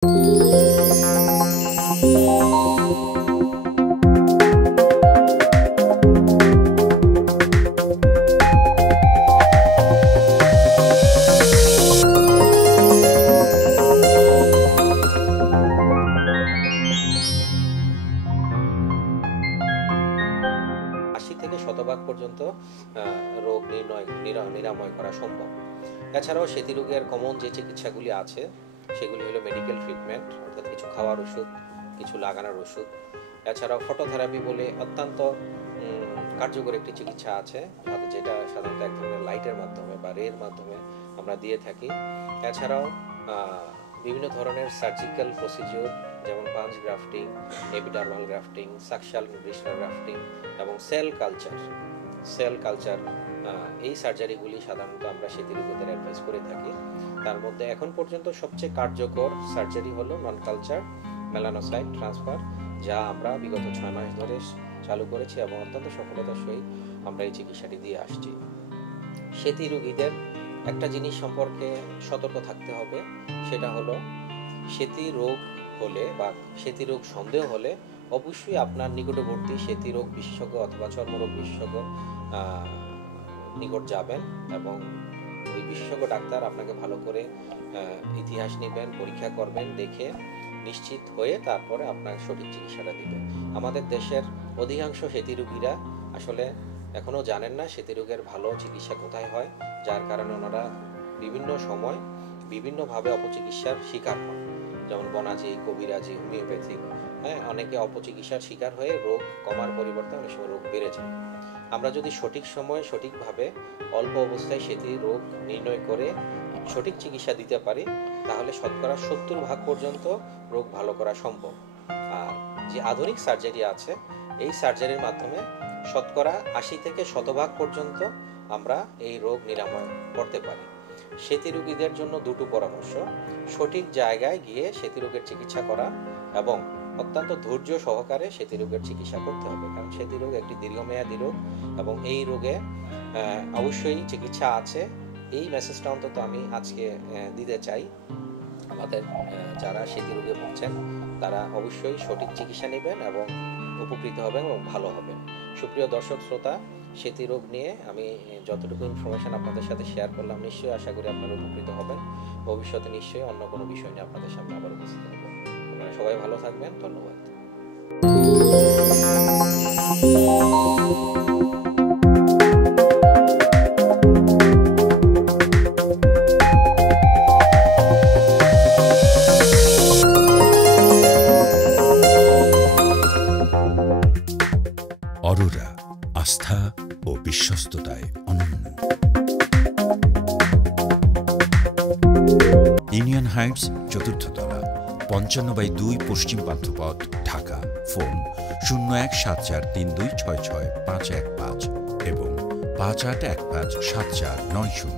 80 থেকে শতভাগ পর্যন্ত রোগ নিরাময় করা সম্ভব। এছাড়াও সেতী রোগের কমন যে চিকিৎসাগুলি আছে সেগুলি হলো মেডিকেল ট্রিটমেন্ট, অর্থাৎ কিছু খাওয়ার ওষুধ, কিছু লাগানোর ওষুধ। এছাড়াও ফটোথেরাপি বলে অত্যন্ত কার্যকর একটি চিকিৎসা আছে, যেটা সাধারণত এক ধরনের লাইটের মাধ্যমে বা রের মাধ্যমে আমরা দিয়ে থাকি। এছাড়াও বিভিন্ন ধরনের সার্জিক্যাল প্রসিডিওর, যেমন পাঞ্চ গ্রাফটিং, এপিডার্মাল গ্রাফটিং, সাকশাল নিউট্রিশনাল গ্রাফটিং এবং সেল কালচার, এই সার্জারিগুলি সাধারণত আমরা সেতী রোগীদের অ্যাডভাইস করে থাকি। তার মধ্যে এখন পর্যন্ত সবচেয়ে কার্যকর সার্জারি হলো নন কালচার মেলানোসাইট ট্রান্সফার, যা আমরা বিগত 6 মাস ধরে চালু করেছি এবং অত্যন্ত সফলতার সহিত আমরা এই চিকিৎসাটি দিয়ে আসছি। সেতী রোগীদের একটা জিনিস সম্পর্কে সতর্ক থাকতে হবে, সেটা হলো সেতী রোগ হলে বা সেতী রোগ সন্দেহ হলে অবশ্যই আপনার নিকটবর্তী সেতী রোগ বিশেষজ্ঞ অথবা চর্মরোগ বিশেষজ্ঞ নিকট যাবেন এবং ওই বিশেষজ্ঞ ডাক্তার আপনাকে ভালো করে ইতিহাস নেবেন, পরীক্ষা করবেন, দেখে নিশ্চিত হয়ে তারপরে আপনার সঠিক চিকিৎসাটা দিবেন। আমাদের দেশের অধিকাংশ সেতী রোগীরা আসলে এখনও জানেন না সেতী রোগের ভালো চিকিৎসা কোথায় হয়, যার কারণে ওনারা বিভিন্ন সময় বিভিন্নভাবে অপচিকিৎসার শিকার হন, যেমন বনাজি, কবিরাজি, হোমিওপ্যাথিক। অনেকে অপচিকিৎসার শিকার হয়ে রোগ কমার পরিবর্তে অনেক সময় রোগ বেড়ে যায়। আমরা যদি সঠিক সময়ে সঠিকভাবে অল্প অবস্থায় সেতী রোগ নির্ণয় করে সঠিক চিকিৎসা দিতে পারি, তাহলে শতকরা 70% পর্যন্ত রোগ ভালো করা সম্ভব। আর যে আধুনিক সার্জারি আছে, এই সার্জারির মাধ্যমে শতকরা 80 থেকে 100% পর্যন্ত আমরা এই রোগ নিরাময় করতে পারি। সেতী রোগীদের জন্য দুটো পরামর্শ: সঠিক জায়গায় গিয়ে সেতী রোগের চিকিৎসা করা এবং অত্যন্ত ধৈর্য সহকারে সেতী রোগের চিকিৎসা করতে হবে, কারণ সেতী রোগ একটি দীর্ঘমেয়াদী রোগ এবং এই রোগে অবশ্যই চিকিৎসা আছে। এই মেসেজটা অন্তত আমি আজকে দিতে চাই। আমাদের যারা সেতী রোগে ভুগছেন তারা অবশ্যই সঠিক চিকিৎসা নেবেন এবং উপকৃত হবেন এবং ভালো হবেন। সুপ্রিয় দর্শক শ্রোতা, সেতী রোগ নিয়ে আমি যতটুকু ইনফরমেশন আপনাদের সাথে শেয়ার করলাম, নিশ্চয়ই আশা করি আপনারা উপকৃত হবেন। ভবিষ্যতে নিশ্চয়ই অন্য কোনো বিষয় নিয়ে আপনাদের সামনে আবার উপস্থিত হব। আপনারা সবাই ভালো থাকবেন। ধন্যবাদ। অরোরা, আস্থা ও বিশ্বস্ততায় অনন্য। ইউনিয়ন হাইটস, 4th তলা, 55/2 পশ্চিম পান্থপথ, ঢাকা। ফোন 017432665515 এবং 58157490।